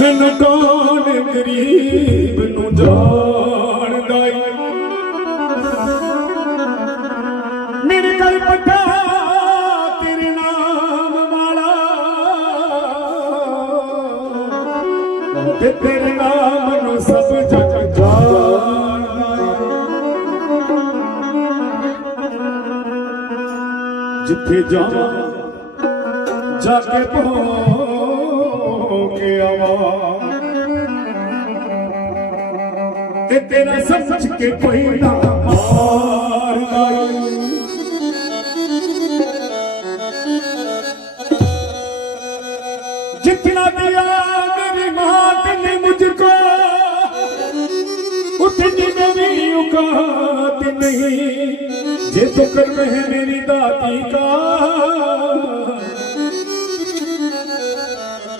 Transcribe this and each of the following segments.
ਮੈਨੂੰ ਕੌਣ ਗਰੀਬ ਨੂੰ ਜਾਣਦਾ ਈ ਮੇਰੇ ਘਰ ਪੱਟਾ ਤੇਰੇ ਨਾਮ ਵਾਲਾ। ਤੇ ਤੇਰੇ ਨਾਮ ਨੂੰ ਸਭ ਜਗ ਜਾਣਦਾ ਜਿੱਥੇ ਜਾਵਾਂ ਜਾ ਕੇ ਭੋ ਕੇ ਆਵਾਂ ਤੇ ਤੇਰਾ ਸਮਝ ਕੇ ਕੋਈ ਨਾ ਮਾਰਦਾ ਈ। जितना दिया मेरी मात ने मुझको उतनी मेरी औकात नहीं जे तो कर्म है मेरी दाती का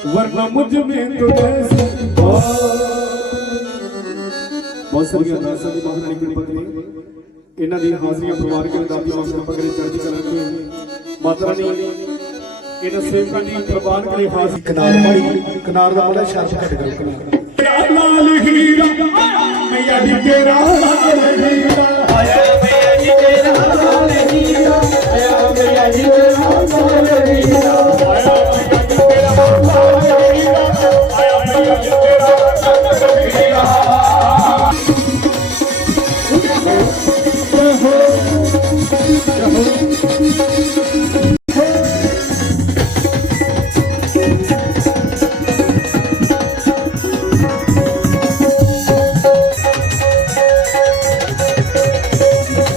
वरना मुझ में तो जैसे ਬਹੁਤ ਸਾਰੀਆਂ ਅਰਦਾਸਾਂ ਦੀ ਮਹਾਰਾਣੀ ਕਿਰਪਾ ਕਰੇ ਇਹਨਾਂ ਦੀਆਂ ਹਾਜ਼ਰੀਆਂ ਪਰਿਵਾਰ ਕੇ ਦਾਦੀ ਮਾਂ ਕਿਰਪਾ ਕਰੇ ਚੜ੍ਹਦੀ ਕਲਾ ਰੱਖੇ ਮਾਤਾ ਰਾਣੀ ਇਹਨਾਂ ਸੇਵਕਾਂ ਦੀ ਕੁਰਬਾਨ ਕਰੇ ਹਾਜ਼ਰੀ। ਕਿਨਾਰ ਮਾਰੀ ਕਿਨਾਰ ਦਾ ਬੜਾ ਸ਼ਰਫ ਘਟ ਗਿਆ ਕਿਨਾਰ। ਨਾਲ ਹੀਰਾ ਮੈਂ ਯਾਦ ਤੇਰਾ।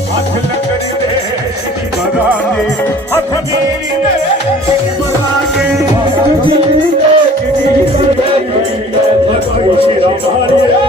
ਹੱਥ ਲੱਕੜੀ ਦੇ ਸ਼੍ਰੀ ਬਰਾਂਗੇ ਹੱਥ ਮੇਰੀ ਦੇ। ਸ਼੍ਰੀ ਬਰਾਂਗੇ ਹੱਥ